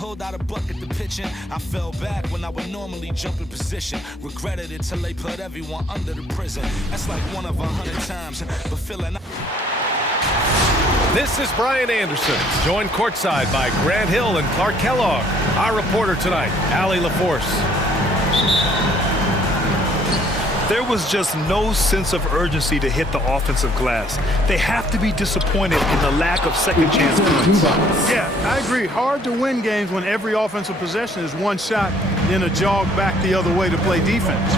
pulled out a bucket to pitch in. I fell back when I would normally jump in position. Regretted it till they put everyone under the prison. That's like 1 of 100 times, but feeling. This is Brian Anderson, joined courtside by Grant Hill and Clark Kellogg. Our reporter tonight, Allie LaForce. There was just no sense of urgency to hit the offensive glass. They have to be disappointed in the lack of second chance points. Yeah, I agree. Hard to win games when every offensive possession is one shot, then a jog back the other way to play defense.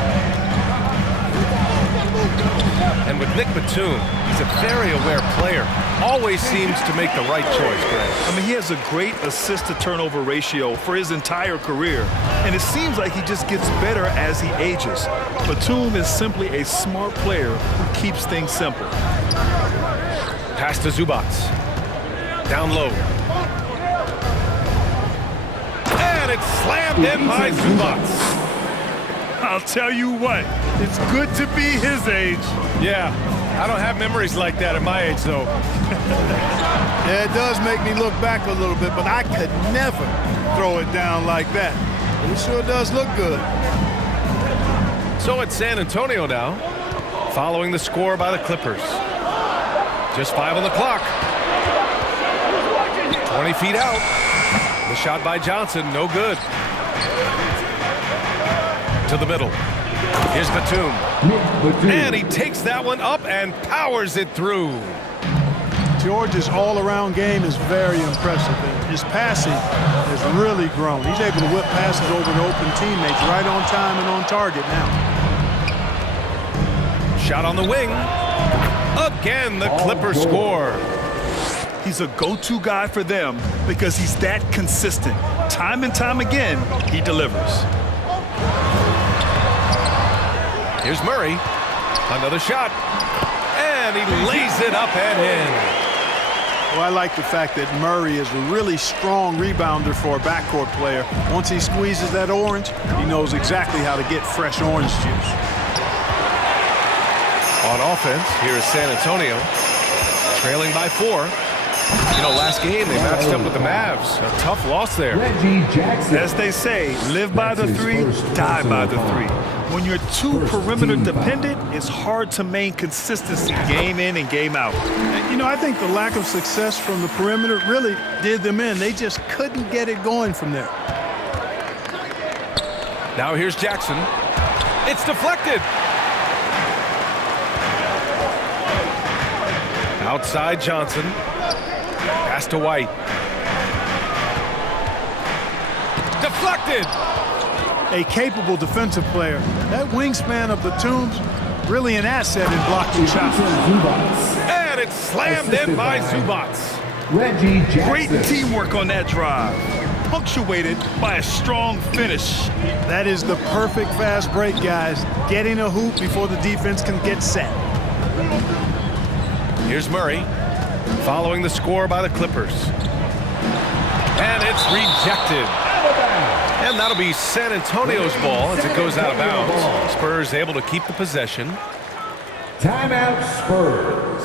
And with Nick Batum, he's a very aware player. Always seems to make the right choice, Greg. I mean, he has a great assist-to-turnover ratio for his entire career. And it seems like he just gets better as he ages. Batum is simply a smart player who keeps things simple. Pass to Zubac. Down low. And it's slammed in by Zubac. I'll tell you what, it's good to be his age. Yeah, I don't have memories like that at my age, though. Yeah, it does make me look back a little bit, but I could never throw it down like that. It sure does look good. So it's San Antonio now, following the score by the Clippers. Just 5 on the clock. 20 feet out. The shot by Johnson, no good. To the middle. Here's Batum. And he takes that one up and powers it through. George's all-around game is very impressive. His passing has really grown. He's able to whip passes over to open teammates right on time and on target now. Shot on the wing. Again, the Clippers score. He's a go-to guy for them because he's that consistent. Time and time again, he delivers. Here's Murray. Another shot. And he lays it up and in. Well, I like the fact that Murray is a really strong rebounder for a backcourt player. Once he squeezes that orange, he knows exactly how to get fresh orange juice. On offense, here is San Antonio, trailing by 4. You know, last game they matched up with the Mavs. A tough loss there. As they say, live by the 3, die by the 3. When you're too perimeter dependent, it's hard to maintain consistency game in and game out. You know, I think the lack of success from the perimeter really did them in. They just couldn't get it going from there. Now here's Jackson. It's deflected. Outside Johnson. Pass to White. Deflected. A capable defensive player. That wingspan of Batum's really an asset in blocking shots. And it's slammed in by Zubac. Great teamwork on that drive, punctuated by a strong finish. That is the perfect fast break, guys. Getting a hoop before the defense can get set. Here's Murray, following the score by the Clippers. And it's rejected. And that'll be San Antonio's ball as it goes out of bounds. Spurs able to keep the possession. Timeout, Spurs.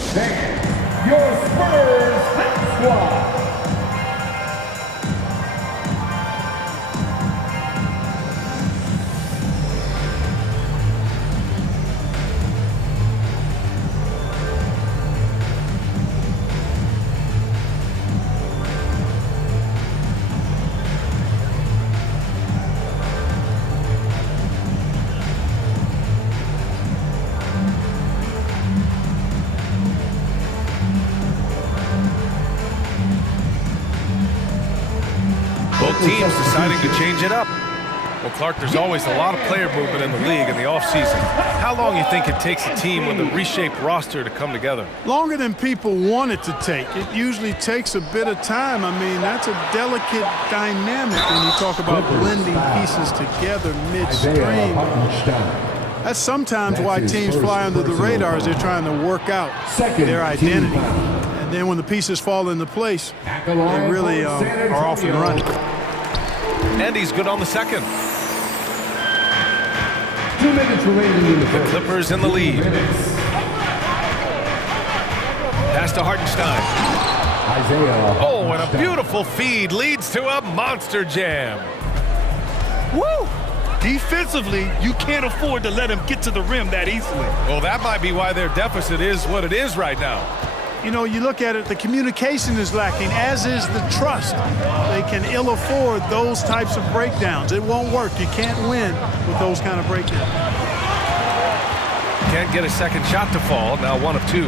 Stand your Spurs hot squad. Teams deciding to change it up. Well, Clark, there's always a lot of player movement in the league in the offseason. How long do you think it takes a team with a reshaped roster to come together? Longer than people want it to take. It usually takes a bit of time. I mean, that's a delicate dynamic when you talk about blending pieces together midstream. That's sometimes why teams fly under the radar as they're trying to work out their identity. And then when the pieces fall into place, they really are off and running. And he's good on the second. 2 minutes remaining in the The Clippers in the lead. Pass to Hartenstein. Isaiah. Oh, and a beautiful feed leads to a monster jam. Woo! Defensively, you can't afford to let him get to the rim that easily. Well, that might be why their deficit is what it is right now. You know, you look at it, the communication is lacking, as is the trust. They can ill afford those types of breakdowns. It won't work. You can't win with those kind of breakdowns. Can't get a second shot to fall. Now 1 of 2.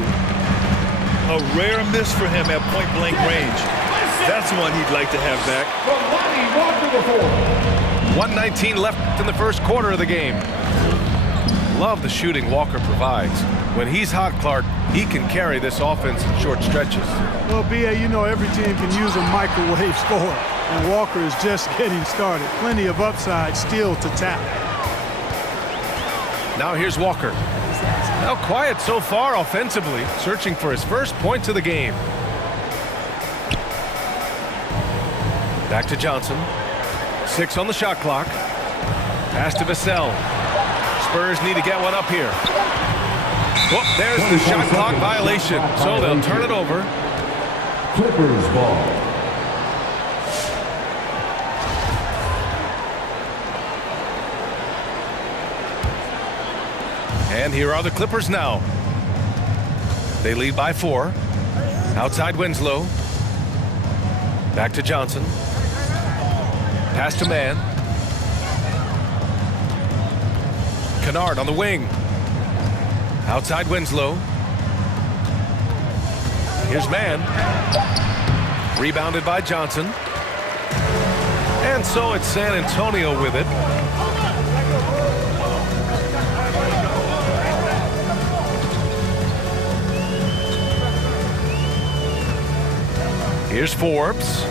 A rare miss for him at point-blank range. That's one he'd like to have back. 1:19 left in the first quarter of the game. Love the shooting Walker provides. When he's hot, Clark, he can carry this offense in short stretches. Well, B.A., you know every team can use a microwave score, and Walker is just getting started. Plenty of upside still to tap. Now here's Walker. Now quiet so far offensively, searching for his first points of the game. Back to Johnson. 6 on the shot clock. Pass to Vassell. Spurs need to get one up here. Whoop, there's the shot clock violation, so they'll turn it over. Clippers ball. And here are the Clippers now. They lead by 4. Outside Winslow. Back to Johnson. Pass to Mann. Kennard on the wing. Outside Winslow. Here's Mann. Rebounded by Johnson. And so it's San Antonio with it. Here's Forbes.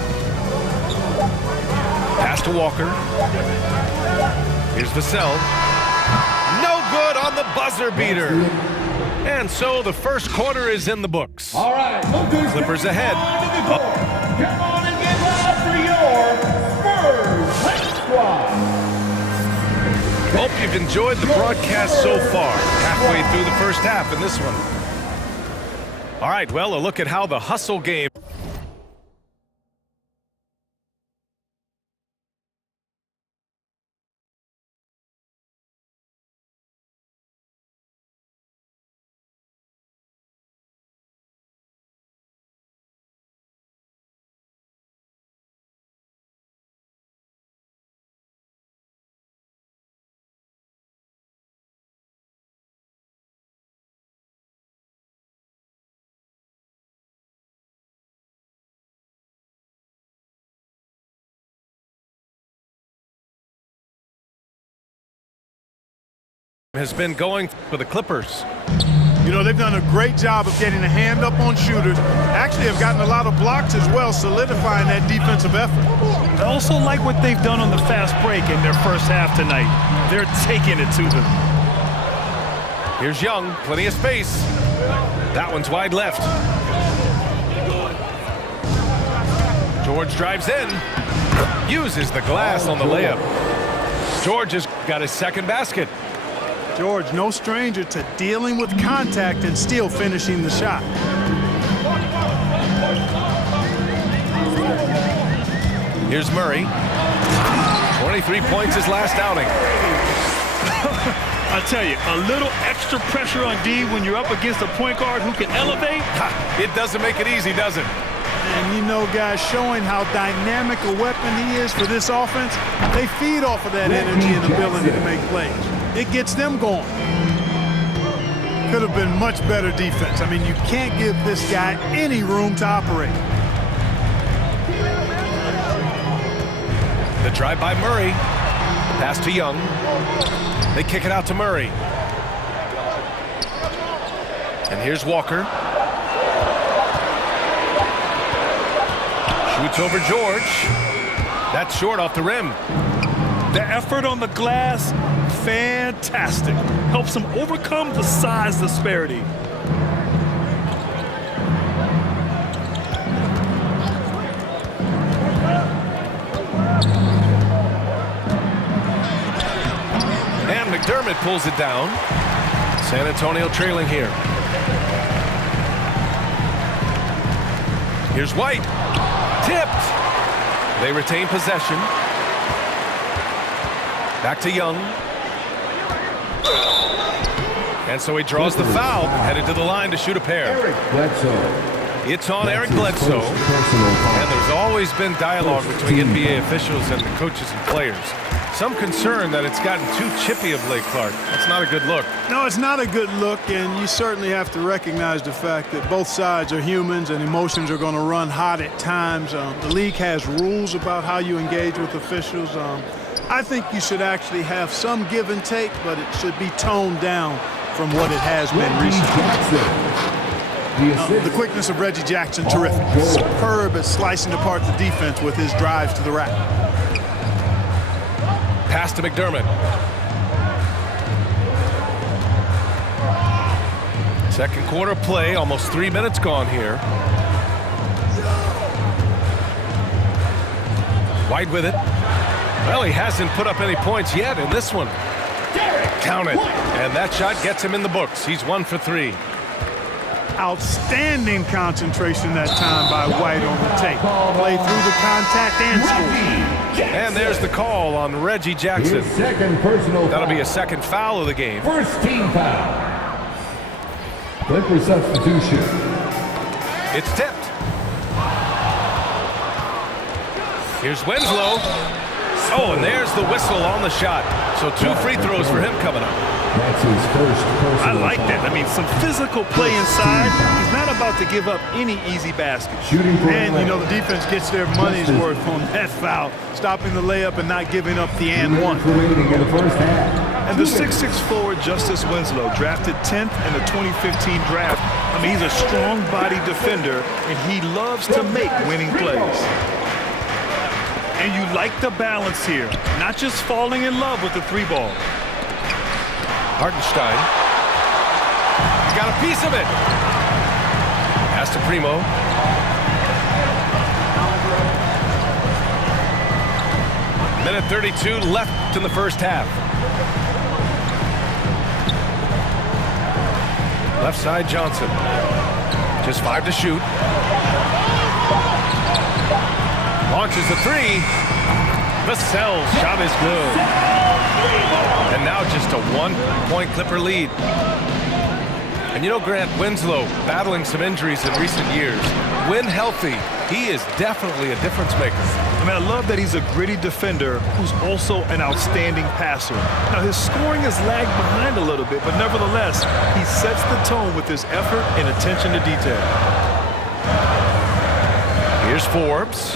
Pass to Walker. Here's Vassell. No good on the buzzer beater. And so the first quarter is in the books. All right, Clippers ahead. Come on and get loud for your Spurs Hype Squad. Hope you've enjoyed the broadcast so far. Halfway through the first half in this one. All right, well, a look at how the hustle game has been going for the Clippers. You know, they've done a great job of getting a hand up on shooters. Actually have gotten a lot of blocks as well, solidifying that defensive effort. I also like what they've done on the fast break in their first half tonight. They're taking it to them. Here's Young, plenty of space. That one's wide left. George drives in, uses the glass on the layup. George has got his second basket. George, no stranger to dealing with contact and still finishing the shot. Here's Murray. 23 points his last outing. I tell you, a little extra pressure on D when you're up against a point guard who can elevate. It doesn't make it easy, does it? And you know, guys, showing how dynamic a weapon he is for this offense, they feed off of that energy and ability to make plays. It gets them going. Could have been much better defense. I mean, you can't give this guy any room to operate. The drive by Murray. Pass to Young. They kick it out to Murray. And here's Walker. Shoots over George. That's short off the rim. The effort on the glass, fantastic. Helps them overcome the size disparity. And McDermott pulls it down. San Antonio trailing here. Here's White. Tipped. They retain possession. Back to Young. And so he draws the foul, headed to the line to shoot a pair. It's on Eric Bledsoe. And there's always been dialogue between NBA officials and the coaches and players. Some concern that it's gotten too chippy of late, Clark. That's not a good look. No, it's not a good look, and you certainly have to recognize the fact that both sides are humans and emotions are going to run hot at times. The league has rules about how you engage with officials. I think you should actually have some give and take, but it should be toned down from what it has been recently. The quickness of Reggie Jackson, terrific. Superb at slicing apart the defense with his drives to the rack. Pass to McDermott. Second quarter play, almost 3 minutes gone here. White with it. Well, he hasn't put up any points yet in this one. Count it. And that shot gets him in the books. He's 1 for 3. Outstanding concentration that time by White on the tape. Play through the contact and score. And there's the call on Reggie Jackson. That'll be a second foul of the game. First team foul. Clipper substitution. It's tipped. Here's Winslow. Oh, and there's the whistle on the shot. So 2 free throws for him coming up. That's his first personal I like that. I mean, some physical play inside. He's not about to give up any easy baskets. Shooting for And, you know, the defense gets their money's worth on that foul, stopping the layup and not giving up the and one. in the first half. And the 6'6" forward Justice Winslow, drafted 10th in the 2015 draft. I mean, he's a strong-body defender, and he loves to make winning plays. And you like the balance here, not just falling in love with the 3-ball. Hartenstein. He's got a piece of it. Pass to Primo. Minute 32 left in the first half. Left side Johnson. Just 5 to shoot. Launches the 3. Vassell's shot is good. And now just a 1-point Clipper lead. And you know, Grant, Winslow battling some injuries in recent years. When healthy, he is definitely a difference maker. I mean, I love that he's a gritty defender who's also an outstanding passer. Now, his scoring has lagged behind a little bit, but nevertheless, he sets the tone with his effort and attention to detail. Here's Forbes.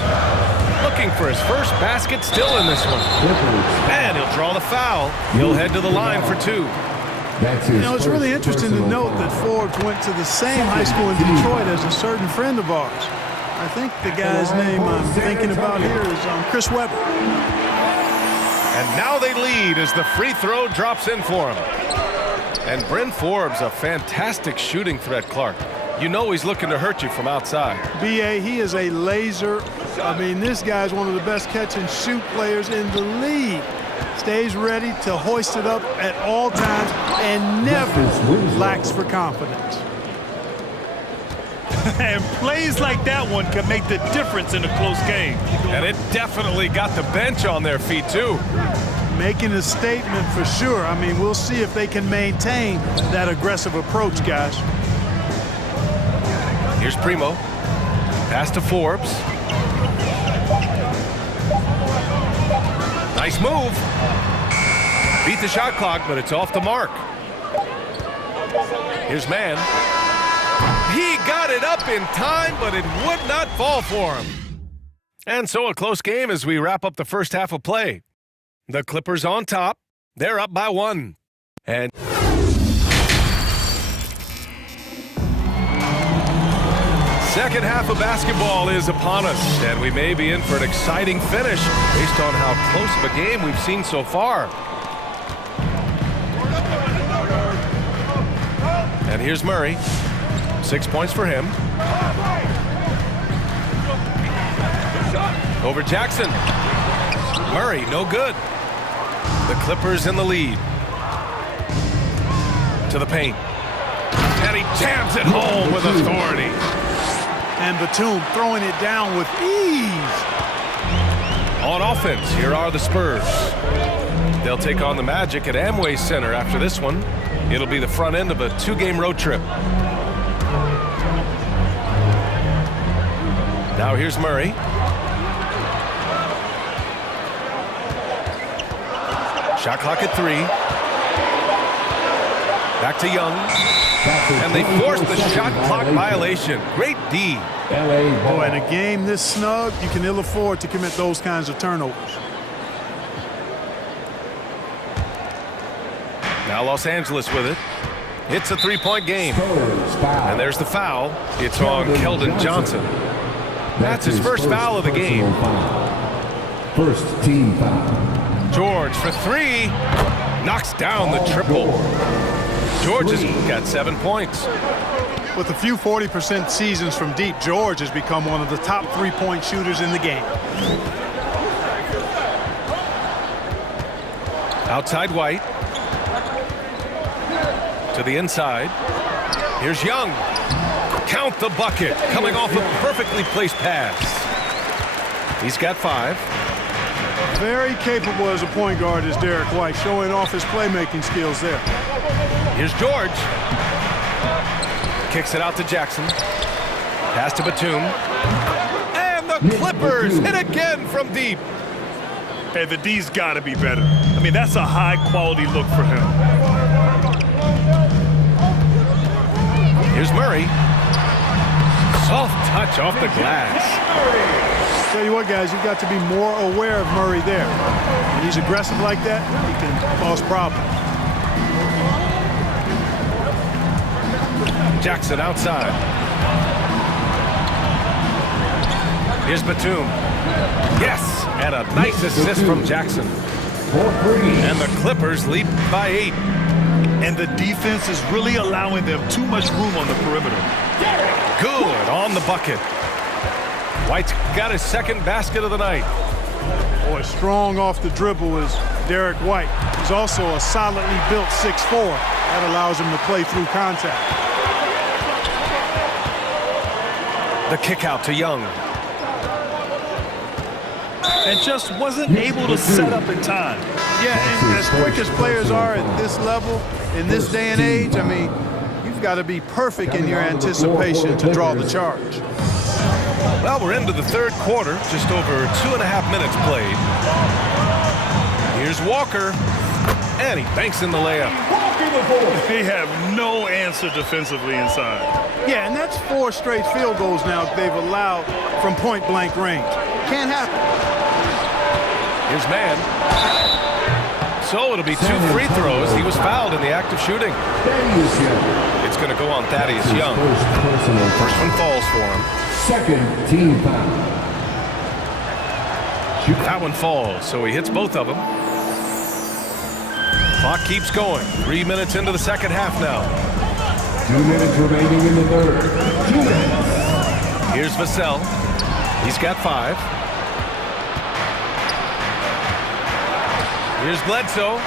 Looking for his first basket, still in this one. And he'll draw the foul. He'll head to the line for 2. You know, it's really interesting to note that Forbes went to the same high school in Detroit as a certain friend of ours. I think the guy's name I'm thinking about here is Chris Webber. And now they lead as the free throw drops in for him. And Bryn Forbes, a fantastic shooting threat, Clark. You know he's looking to hurt you from outside. B.A., he is a laser. I mean, this guy's one of the best catch-and-shoot players in the league. Stays ready to hoist it up at all times and never lacks for confidence. And plays like that one can make the difference in a close game. And it definitely got the bench on their feet, too. Making a statement for sure. I mean, we'll see if they can maintain that aggressive approach, guys. Here's Primo. Pass to Forbes. Nice move. Beat the shot clock, but it's off the mark. Here's Mann. He got it up in time, but it would not fall for him. And so a close game as we wrap up the first half of play. The Clippers on top. They're up by 1. And second half of basketball is upon us, and we may be in for an exciting finish based on how close of a game we've seen so far. And here's Murray. 6 points for him. Over Jackson. Murray, no good. The Clippers in the lead. To the paint. And he jams it home with authority. And Batum throwing it down with ease. On offense, here are the Spurs. They'll take on the Magic at Amway Center after this one. It'll be the front end of a 2-game road trip. Now here's Murray. Shot clock at 3. Back to Young. And they forced the shot clock violation. Great D. Boy, in a game this snug, you can ill afford to commit those kinds of turnovers. Now Los Angeles with it. It's a 3-point game. And there's the foul. It's on Keldon Johnson. That's his first foul of the game. First team foul. George for 3. Knocks down the triple. George has got 7 points. With a few 40% seasons from deep, George has become one of the top 3-point shooters in the game. Outside White. To the inside. Here's Young. Count the bucket. Coming off a perfectly placed pass. He's got 5. Very capable as a point guard is Derek White, showing off his playmaking skills there. Here's George. Kicks it out to Jackson. Pass to Batum. And the Clippers hit again from deep. Hey, the D's got to be better. I mean, that's a high-quality look for him. Here's Murray. Soft touch off the glass. Tell you what, guys, you've got to be more aware of Murray there. When he's aggressive like that, he can cause problems. Jackson outside. Here's Batum. Yes, and a nice assist from Jackson. And the Clippers lead by 8. And the defense is really allowing them too much room on the perimeter. Good on the bucket. White's got his second basket of the night. Boy, strong off the dribble is Derek White. He's also a solidly built 6'4". That allows him to play through contact. The kick out to Young. And just wasn't able to set up in time. Yeah, and as quick as players are at this level, in this day and age, I mean, you've got to be perfect in your anticipation to draw the charge. Well, we're into the third quarter, just over 2.5 minutes played. Here's Walker, and he banks in the layup. They have no answer defensively inside. Yeah, and that's 4 straight field goals now they've allowed from point-blank range. Can't happen. Here's Mann. So it'll be 2 free throws. He was fouled in the act of shooting. It's going to go on Thaddeus Young. First one falls for him. Second team foul. That one falls, so he hits both of them. Clock keeps going. 3 minutes into the second half now. 2 minutes remaining in the third. 2 minutes. Here's Vassell. He's got 5. Here's Bledsoe.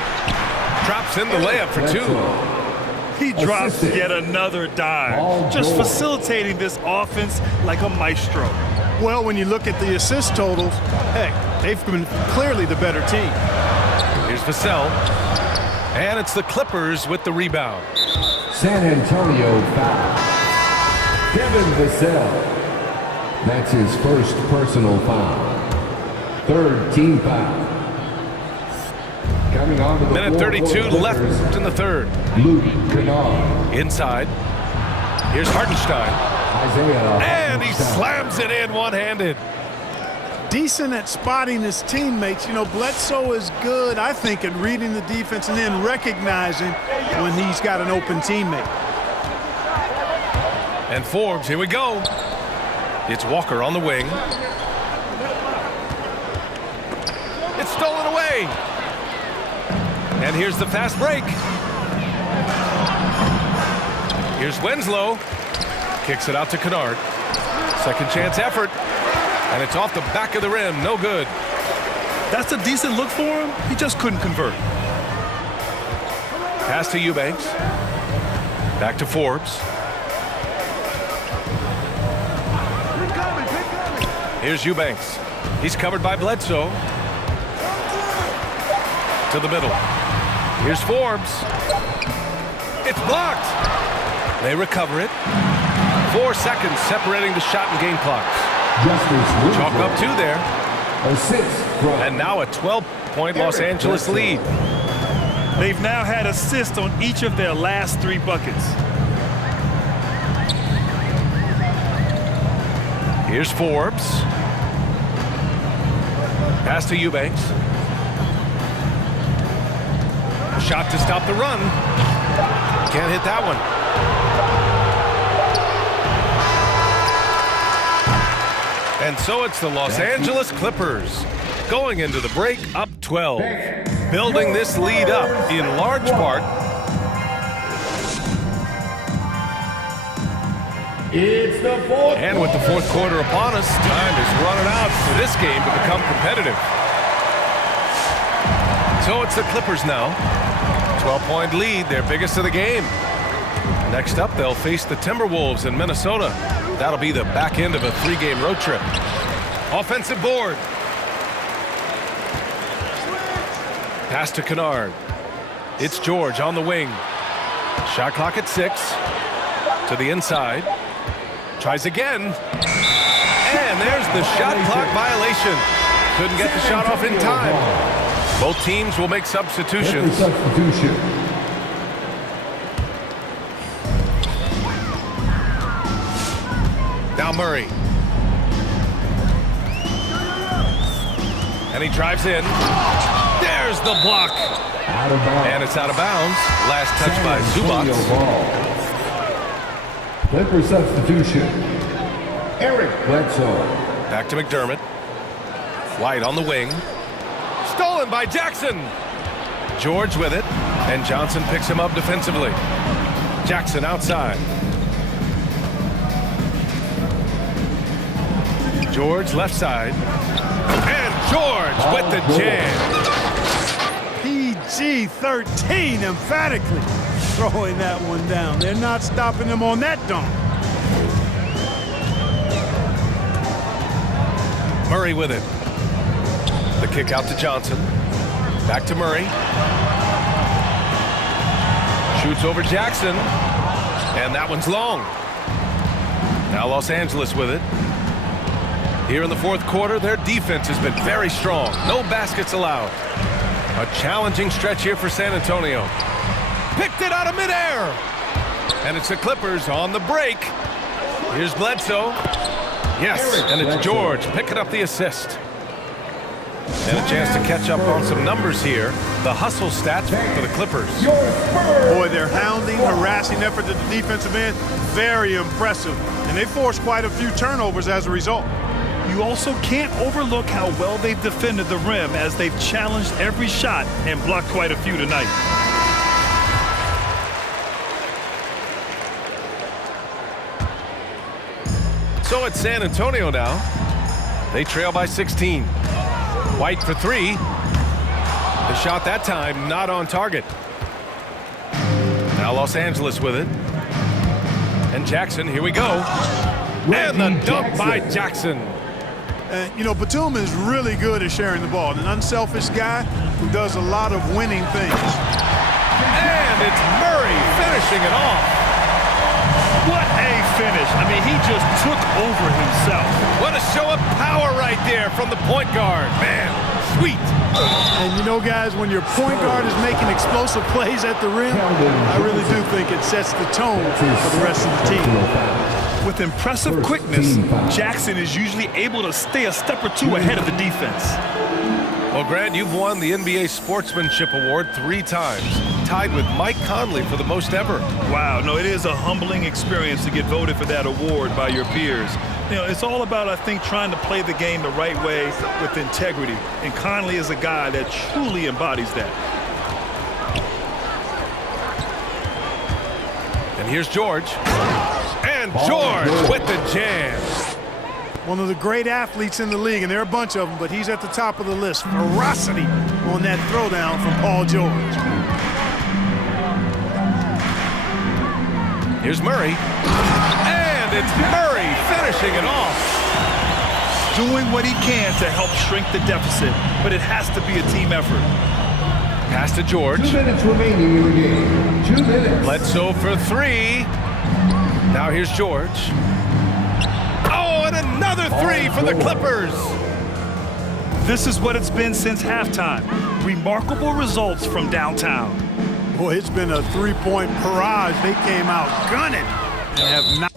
Drops in the layup for 2. He drops yet another dime. Just facilitating this offense like a maestro. Well, when you look at the assist totals, heck, they've been clearly the better team. Here's Vassell. And it's the Clippers with the rebound. San Antonio foul. Kevin Vassell. That's his first personal foul. Third team foul. Coming on to the Minute 32 left in the third. Luke Kennard. Inside. Here's Hartenstein. Isaiah. And he slams it in one-handed. Decent at spotting his teammates. You know, Bledsoe is good, I think, at reading the defense and then recognizing when he's got an open teammate. And Forbes, here we go. It's Walker on the wing. It's stolen away. And here's the fast break. Here's Winslow. Kicks it out to Kennard. Second chance effort. And it's off the back of the rim. No good. That's a decent look for him. He just couldn't convert. Pass to Eubanks. Back to Forbes. Here's Eubanks. He's covered by Bledsoe. To the middle. Here's Forbes. It's blocked. They recover it. 4 seconds separating the shot and game clocks. Chalk up 2 there. And now a 12-point Los Angeles lead. They've now had assists on each of their last 3 buckets. Here's Forbes. Pass to Eubanks. Shot to stop the run. Can't hit that one. And so it's the Los Angeles Clippers going into the break up 12. Building this lead up in large part. It's the fourth. And with the fourth quarter upon us, time is running out for this game to become competitive. So it's the Clippers now. 12-point lead, their biggest of the game. Next up, they'll face the Timberwolves in Minnesota. That'll be the back end of a 3-game road trip. Offensive board. Pass to Kennard. It's George on the wing. Shot clock at 6. To the inside. Tries again. And there's the shot clock violation. Couldn't get the shot off in time. Both teams will make substitutions. Now Murray. And he drives in. There's the block. And it's out of bounds. Last touch by Zubac. Clipper substitution. Eric Bledsoe. Back to McDermott. White on the wing. Stolen by Jackson. George with it. And Johnson picks him up defensively. Jackson outside. George left side. And George with the jam. PG-13 emphatically throwing that one down. They're not stopping him on that dunk. Murray with it. The kick out to Johnson. Back to Murray. Shoots over Jackson. And that one's long. Now Los Angeles with it. Here in the fourth quarter, their defense has been very strong. No baskets allowed. A challenging stretch here for San Antonio. Picked it out of midair. And it's the Clippers on the break. Here's Bledsoe. Yes, and it's George picking up the assist. And a chance to catch up on some numbers here. The hustle stats for the Clippers. Boy, their hounding, harassing effort at the defensive end, very impressive. And they forced quite a few turnovers as a result. You also can't overlook how well they've defended the rim as they've challenged every shot and blocked quite a few tonight. So it's San Antonio now. They trail by 16. White for 3. The shot that time not on target. Now Los Angeles with it. And Jackson, here we go. And the dunk by Jackson. You know, Batum is really good at sharing the ball. An unselfish guy who does a lot of winning things. And it's Murray finishing it off. What a finish. I mean, he just took over himself. What a show of power right there from the point guard. Man, sweet. And you know, guys, when your point guard is making explosive plays at the rim, I really do think it sets the tone for the rest of the team. With impressive quickness, Jackson is usually able to stay a step or two ahead of the defense. Well, Grant, you've won the NBA Sportsmanship Award 3 times, tied with Mike Conley for the most ever. Wow, no, it is a humbling experience to get voted for that award by your peers. You know, it's all about, I think, trying to play the game the right way with integrity. And Conley is a guy that truly embodies that. And here's George. And George with the jam. One of the great athletes in the league, and there are a bunch of them, but he's at the top of the list. Ferocity on that throwdown from Paul George. Here's Murray. And it's Murray finishing it off. doing what he can to help shrink the deficit, but it has to be a team effort. Pass to George. 2 minutes remaining in the game. 2 minutes. Bledsoe for 3. Now here's George. Oh, and another 3 for the Clippers. This is what it's been since halftime. Remarkable results from downtown. Boy, it's been a three-point barrage. They came out gunning and have not